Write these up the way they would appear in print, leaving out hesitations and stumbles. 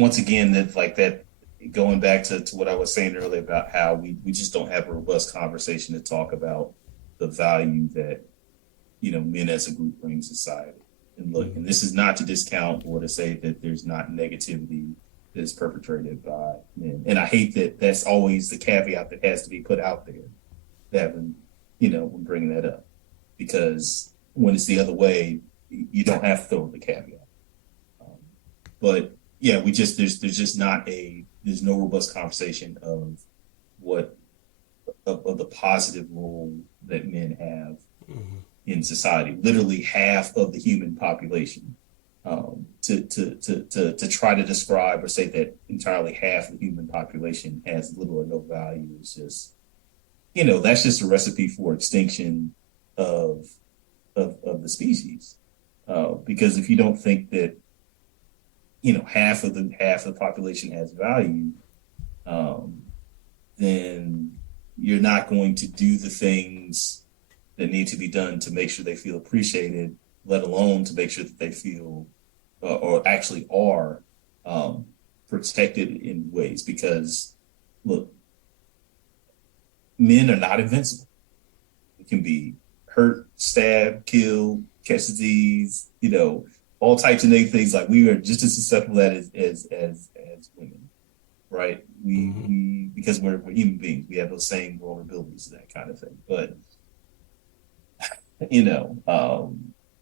once again, that like that going back to what I was saying earlier about how we just don't have a robust conversation to talk about the value that, men as a group bring society. And look, and Mm-hmm. this is not to discount or to say that there's not negativity that is perpetrated by men. And I hate that that's always the caveat that has to be put out there, that when bringing that up, because when it's the other way, you don't have to throw the caveat. Um, but yeah, there's just not there's no robust conversation of what of the positive role that men have Mm-hmm. in society. Literally half of the human population. To try to describe or say that entirely half of the human population has little or no value is just, that's just a recipe for extinction of of the species. Because if you don't think that, half of the population has value, um, then you're not going to do the things that need to be done to make sure they feel appreciated, let alone to make sure that they feel or actually are um, protected in ways. Because look, men are not invincible. It can be hurt, stabbed, killed, catch disease, all types of negative things. Like we are just as susceptible to that as women, right? Mm-hmm. We because we're human beings, we have those same vulnerabilities, that kind of thing. But you know,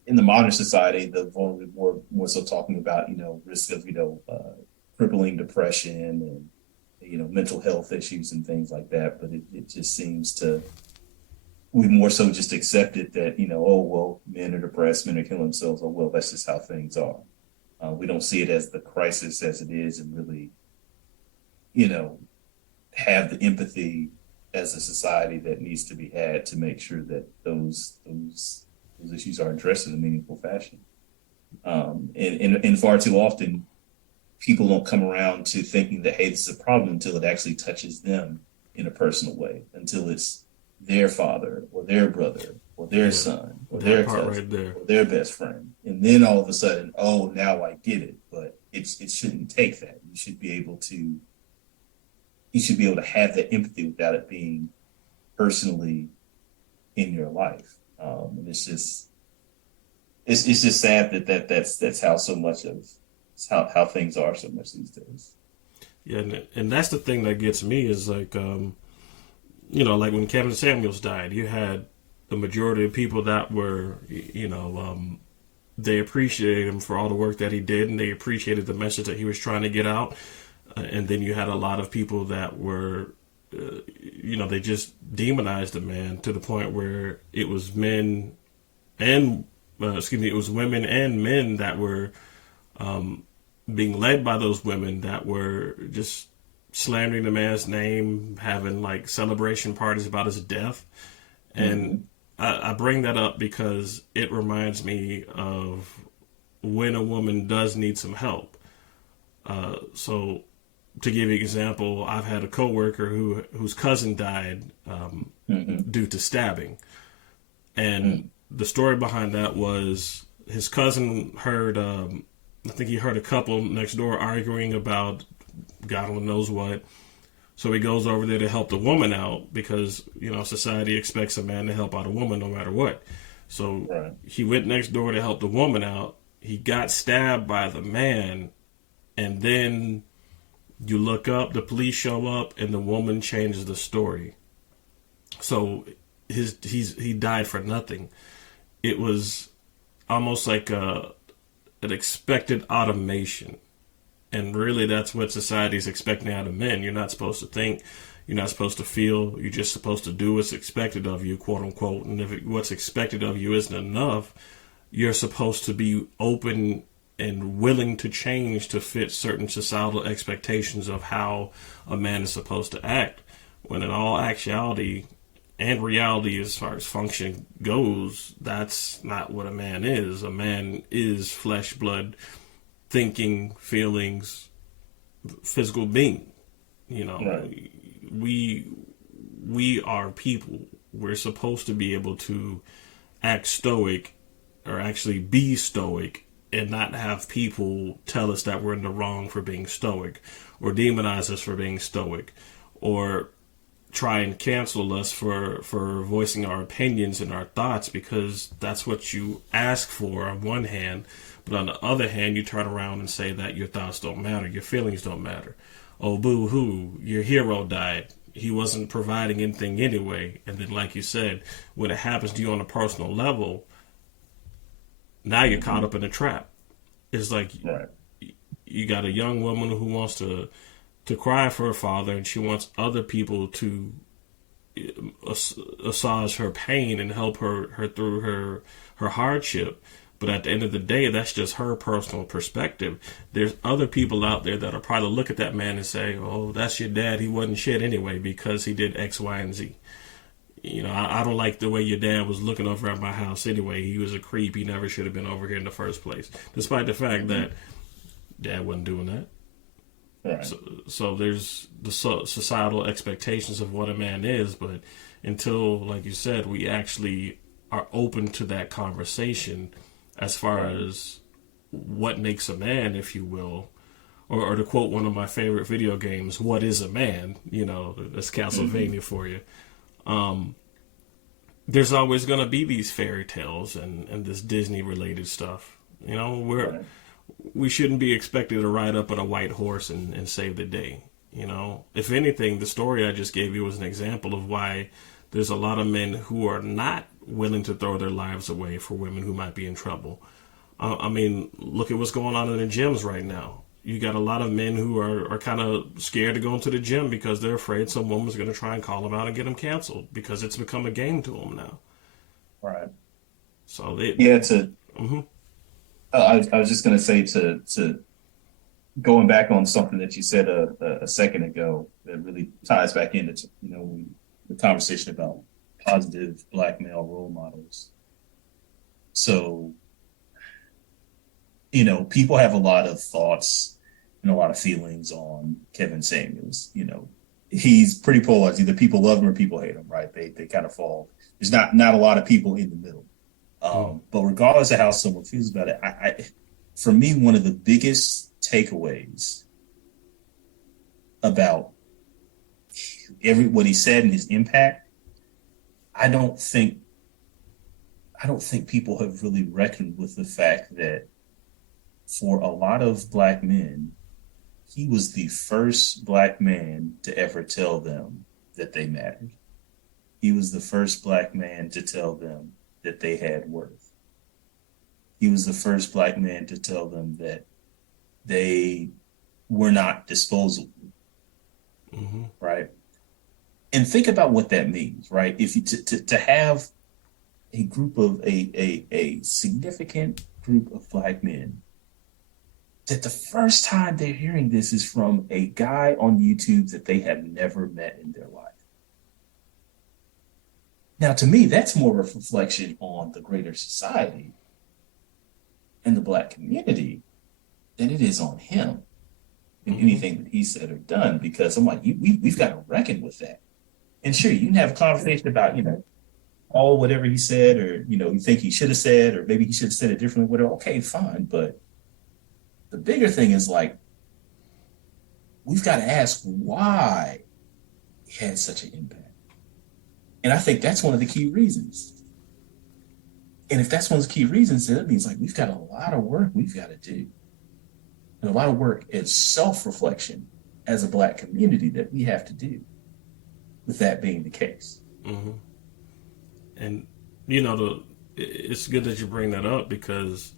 in the modern society, the vulnerable more so talking about risk of crippling depression and mental health issues and things like that. But it just seems to we more so just accepted that oh well, men are depressed, men are killing themselves. Oh well, that's just how things are. We don't see it as the crisis as it is, and really you know have the empathy as a society that needs to be had to make sure that those issues are addressed in a meaningful fashion. And far too often, people don't come around to thinking that hey, this is a problem until it actually touches them in a personal way, until it's their father or their brother or their Yeah, son or that their part cousin right there. or their best friend, and then all of a sudden, oh, now I get it. But it shouldn't take that. You should be able to have that empathy without it being personally in your life. And it's just sad that's how so much of how things are so much these days. Yeah, and that's the thing that gets me is like, like when Kevin Samuels died, you had the majority of people that were, they appreciated him for all the work that he did, and they appreciated the message that he was trying to get out. And then you had a lot of people that were, they just demonized the man to the point where it was men and, it was women and men that were being led by those women that were just slandering the man's name, having like celebration parties about his death. And Mm-hmm. I bring that up because it reminds me of when a woman does need some help. So to give you an example, I've had a coworker whose cousin died Mm-hmm. due to stabbing, and Mm-hmm. the story behind that was his cousin heard. I think he heard a couple next door arguing about God only knows what. So he goes over there to help the woman out because society expects a man to help out a woman no matter what. So Right. he went next door to help the woman out. He got stabbed by the man, and then you look up, the police show up, and the woman changes the story. So he died for nothing. It was almost like an expected automation, and really that's what society is expecting out of men. You're not supposed to think, you're not supposed to feel, you're just supposed to do what's expected of you, quote unquote. And if what's expected of you isn't enough, you're supposed to be open and willing to change to fit certain societal expectations of how a man is supposed to act. When in all actuality and reality, as far as function goes, that's not what a man is. A man is flesh, blood, thinking, feelings, physical being. You know, Right. we we are people. We're supposed to be able to act stoic or actually be stoic and not have people tell us that we're in the wrong for being stoic, or demonize us for being stoic, or try and cancel us for voicing our opinions and our thoughts, because that's what you ask for on one hand, but on the other hand you turn around and say that your thoughts don't matter, your feelings don't matter. Oh, boo hoo, your hero died, he wasn't providing anything anyway. And then, like you said, when it happens to you on a personal level, now you're caught up in a trap. It's like, Right. you got a young woman who wants to cry for her father, and she wants other people to assuage her pain and help her through her hardship. But at the end of the day, that's just her personal perspective. There's other people out there that'll probably look at that man and say, oh, that's your dad, he wasn't shit anyway because he did X, Y, and Z. You know, I don't like the way your dad was looking over at my house anyway. He was a creep. He never should have been over here in the first place. Despite the fact that dad wasn't doing that. Right. So there's the societal expectations of what a man is, but until, like you said, we actually are open to that conversation as far as what makes a man, if you will, or to quote one of my favorite video games, what is a man? You know, that's Castlevania for you. There's always going to be these fairy tales and this Disney related stuff. You know, we shouldn't be expected to ride up on a white horse and save the day. You know, if anything, the story I just gave you was an example of why there's a lot of men who are not willing to throw their lives away for women who might be in trouble. I mean, look at what's going on in the gyms right now. You got a lot of men who are kind of scared to go into the gym because they're afraid some woman's going to try and call them out and get them canceled because it's become a game to them now. Right. So I was just going to say to going back on something that you said a second ago that really ties back into the conversation about positive Black male role models. So, people have a lot of thoughts and a lot of feelings on Kevin Samuels. He's pretty polarized. Either people love him or people hate him, right? They kind of fall. There's not a lot of people in the middle. But regardless of how someone feels about it, for me, one of the biggest takeaways about what he said and his impact, I don't think people have really reckoned with the fact that for a lot of Black men, he was the first Black man to ever tell them that they mattered. He was the first Black man to tell them that they had worth. He was the first Black man to tell them that they were not disposable. Mm-hmm. Right? And think about what that means, right? If you to have a group of a significant group of Black men, that the first time they're hearing this is from a guy on YouTube that they have never met in their life. Now, to me, that's more of a reflection on the greater society and the Black community than it is on him and anything that he said or done, because I'm like, we've got to reckon with that. And sure, you can have a conversation about, all whatever he said, or, you think he should have said, or maybe he should have said it differently, whatever. Okay, fine. But the bigger thing is, like, we've got to ask why he had such an impact. And I think that's one of the key reasons. And if that's one of the key reasons, then it means, like, we've got a lot of work we've got to do. And a lot of work as self-reflection as a Black community that we have to do, with that being the case. Mm-hmm. And, it's good that you bring that up, because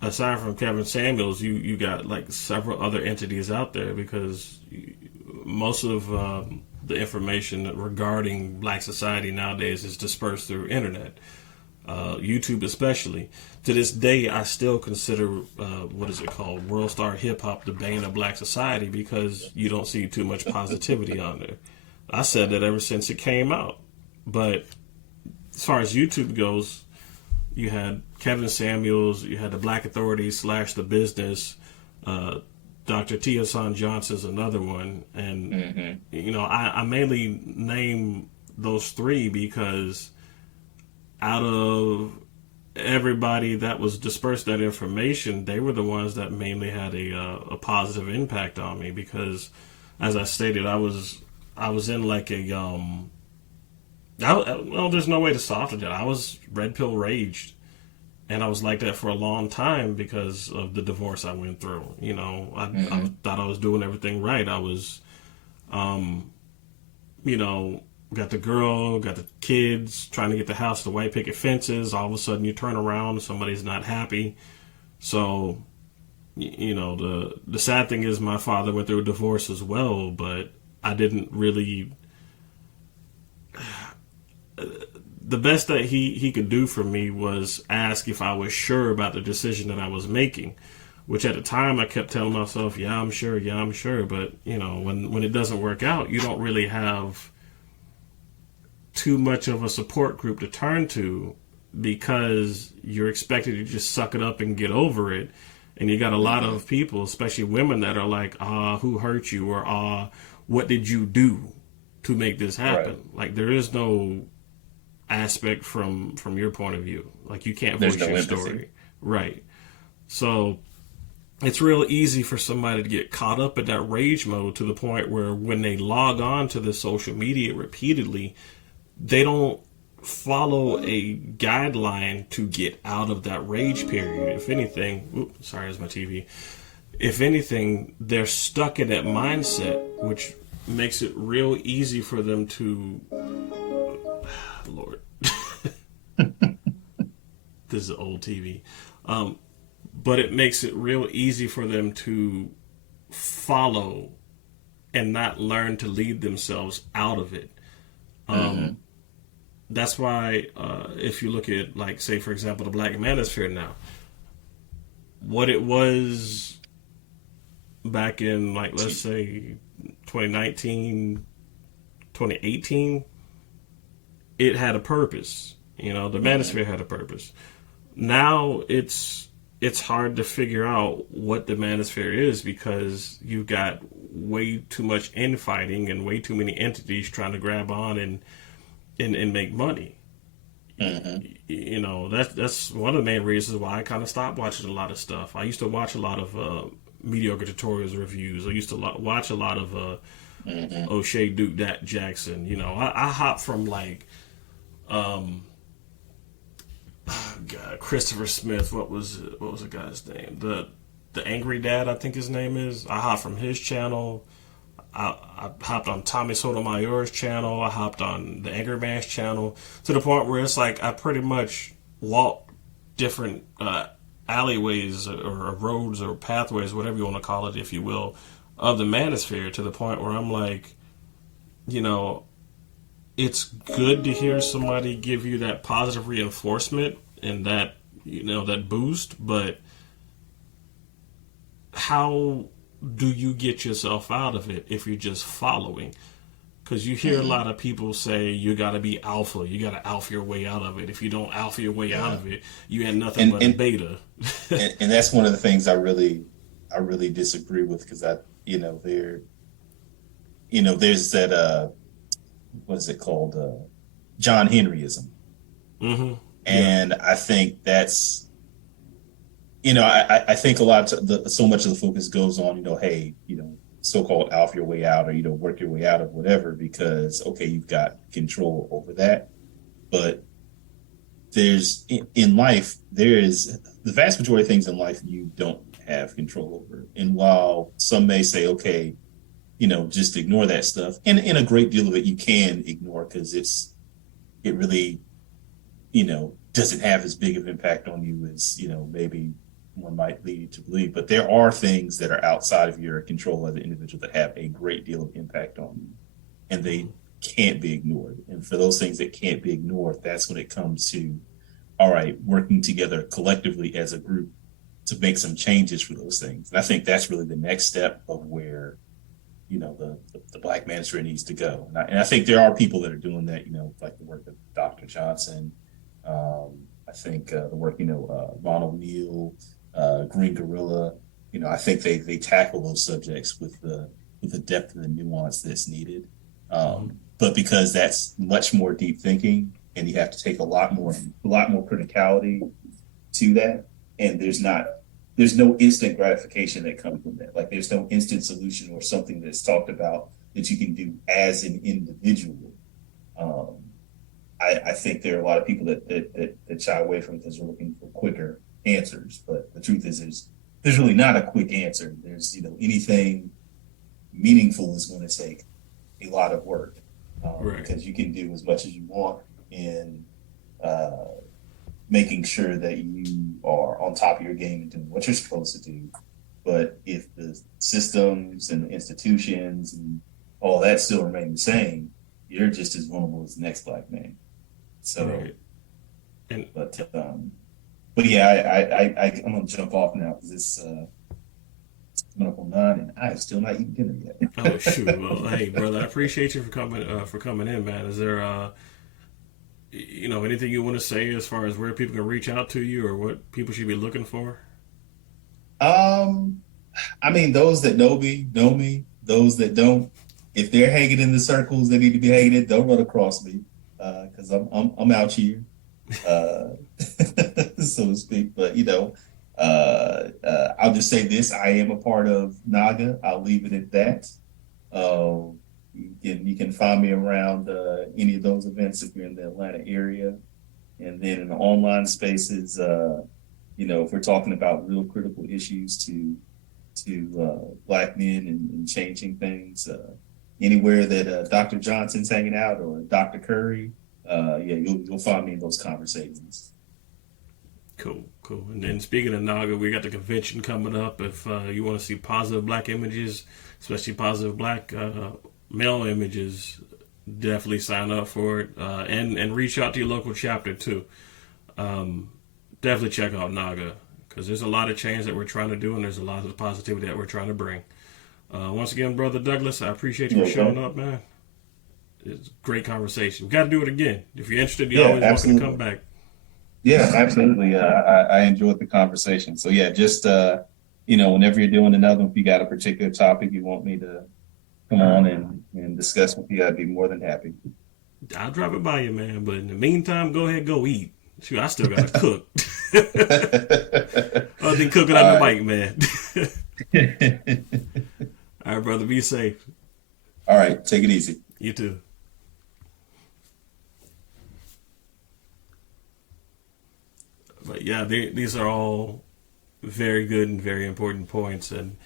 aside from Kevin Samuels, you got like several other entities out there, because most of the information regarding Black society nowadays is dispersed through internet, YouTube especially. To this day, I still consider what is it called, World Star Hip Hop, the bane of Black society, because you don't see too much positivity on there. I said that ever since it came out. But as far as YouTube goes, you had Kevin Samuels, you had the Black Authority / The Business, Dr. T. Hassan Johnson's another one. And, I mainly name those three because out of everybody that was dispersed that information, they were the ones that mainly had a positive impact on me because, as I stated, I was in like a well, there's no way to soften it. I was red pill raged, and I was like that for a long time because of the divorce I went through. You know, I thought I was doing everything right. I was, you know, got the girl, got the kids, trying to get the house, the white picket fences. All of a sudden, you turn around, somebody's not happy. So, you know, the sad thing is my father went through a divorce as well, but I didn't really. The best that he could do for me was ask if I was sure about the decision that I was making, which at the time I kept telling myself, yeah, I'm sure, yeah, I'm sure. But, you know, when it doesn't work out, you don't really have too much of a support group to turn to because you're expected to just suck it up and get over it. And you got a lot of people, especially women, that are like, who hurt you? Or, what did you do to make this happen? Right. Like, there is no aspect from your point of view. Like, you can't There's voice no your empathy. story. Right. So it's real easy for somebody to get caught up in that rage mode to the point where when they log on to the social media repeatedly, they don't follow a guideline to get out of that rage period. If anything, sorry, that's my TV. If anything, they're stuck in that mindset, which makes it real easy for them to, Lord, this is old TV. But it makes it real easy for them to follow and not learn to lead themselves out of it. That's why if you look at, like, say, for example, the Black Manosphere now, what it was back in, like, let's say 2019, 2018, it had a purpose. You know, the Manosphere had a purpose. Now it's hard to figure out what the Manosphere is because you've got way too much infighting and way too many entities trying to grab on and make money. You know, that's one of the main reasons why I kind of stopped watching a lot of stuff. I used to watch a lot of mediocre tutorials reviews. I used to watch a lot of O'Shea Duke Jackson. You know, I hopped from like God, Christopher Smith. What was the guy's name? The Angry Dad, I think his name is. I hopped from his channel. I hopped on Tommy Sotomayor's channel. I hopped on the Angry Man's channel to the point where it's like I pretty much walked different alleyways or roads or pathways, whatever you want to call it, if you will, of the Manosphere to the point where I'm like, you know, it's good to hear somebody give you that positive reinforcement and that, you know, that boost, but how do you get yourself out of it if you're just following? Because you hear a lot of people say you got to be alpha, you got to alpha your way out of it. If you don't alpha your way out of it, you had nothing but a beta. and that's one of the things I really disagree with because there's that what is it called, John Henryism, and I think that's. I think a lot of so much of the focus goes on, hey, so-called alpha your way out or, work your way out of whatever, because, okay, you've got control over that. But in life, there is the vast majority of things in life you don't have control over. And while some may say, okay, just ignore that stuff. And a great deal of it you can ignore because it really, doesn't have as big of impact on you as, maybe one might lead you to believe. But there are things that are outside of your control as an individual that have a great deal of impact on you, and they can't be ignored. And for those things that can't be ignored, that's when it comes to, all right, working together collectively as a group to make some changes for those things. And I think that's really the next step of where, the Black Manosphere needs to go. And I think there are people that are doing that, like the work of Dr. Johnson. I think the work, Ronald Neal, Green Gorilla, I think they tackle those subjects with the depth and the nuance that's needed. But because that's much more deep thinking, and you have to take a lot more criticality to that, and there's no instant gratification that comes from that. Like there's no instant solution or something that's talked about that you can do as an individual. Um, I think there are a lot of people that shy away from it because they're looking for quicker answers. But the truth is, there's really not a quick answer. There's anything meaningful is going to take a lot of work, Right. because you can do as much as you want in making sure that you are on top of your game and doing what you're supposed to do. But if the systems and the institutions and all that still remain the same, you're just as vulnerable as the next black man. So, Right. And but yeah, I'm gonna jump off now because it's coming up on 9, and I have still not eaten dinner yet. oh shoot, well, hey brother, I appreciate you for coming in, man. Is there anything you want to say as far as where people can reach out to you or what people should be looking for? Um, I mean, those that know me know me. Those that don't, if they're hanging in the circles they need to be hanging in, don't run across me, because I'm out here, uh, so to speak. But I'll just say this: I am a part of NAGA. I'll leave it at that. You can find me around any of those events if you're in the Atlanta area, and then in the online spaces, if we're talking about real critical issues to black men and changing things, anywhere that Dr. Johnson's hanging out or Dr. Curry, you'll find me in those conversations. Cool. And then speaking of NAGA, we got the convention coming up. If you want to see positive black images, especially positive black male images, definitely sign up for it, and reach out to your local chapter too. Definitely check out NAGA because there's a lot of change that we're trying to do, and there's a lot of positivity that we're trying to bring. Once again, Brother Douglas, I appreciate you for showing up, man. It's a great conversation. We got to do it again. If you're interested, you're always welcome to come back. Yeah, absolutely. I enjoyed the conversation. So yeah, just whenever you're doing another, if you got a particular topic you want me to come on and discuss with you, I'd be more than happy. I'll drop it by you, man. But in the meantime, go ahead, go eat. Shoot, I still gotta cook. Other than cooking on the mic, man. All right, brother, be safe. All right, take it easy. You too. But yeah, these are all very good and very important points, and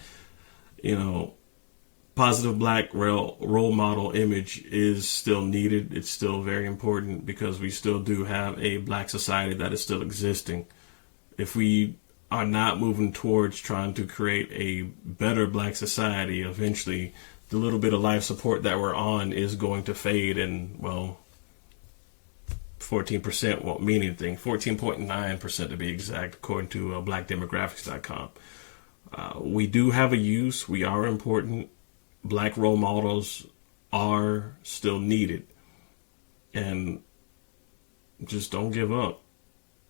positive black role model image is still needed. It's still very important because we still do have a black society that is still existing. If we are not moving towards trying to create a better black society, eventually the little bit of life support that we're on is going to fade, and 14% won't mean anything. 14.9% to be exact, according to blackdemographics.com. We do have a use. We are important. Black role models are still needed. And just don't give up.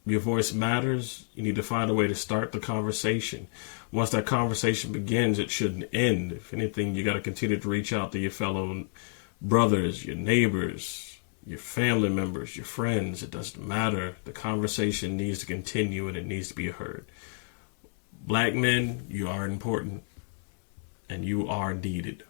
Your voice matters. You need to find a way to start the conversation. Once that conversation begins, it shouldn't end. If anything, you got to continue to reach out to your fellow brothers, your neighbors, your family members, your friends. It doesn't matter. The conversation needs to continue and it needs to be heard. Black men, you are important and you are needed.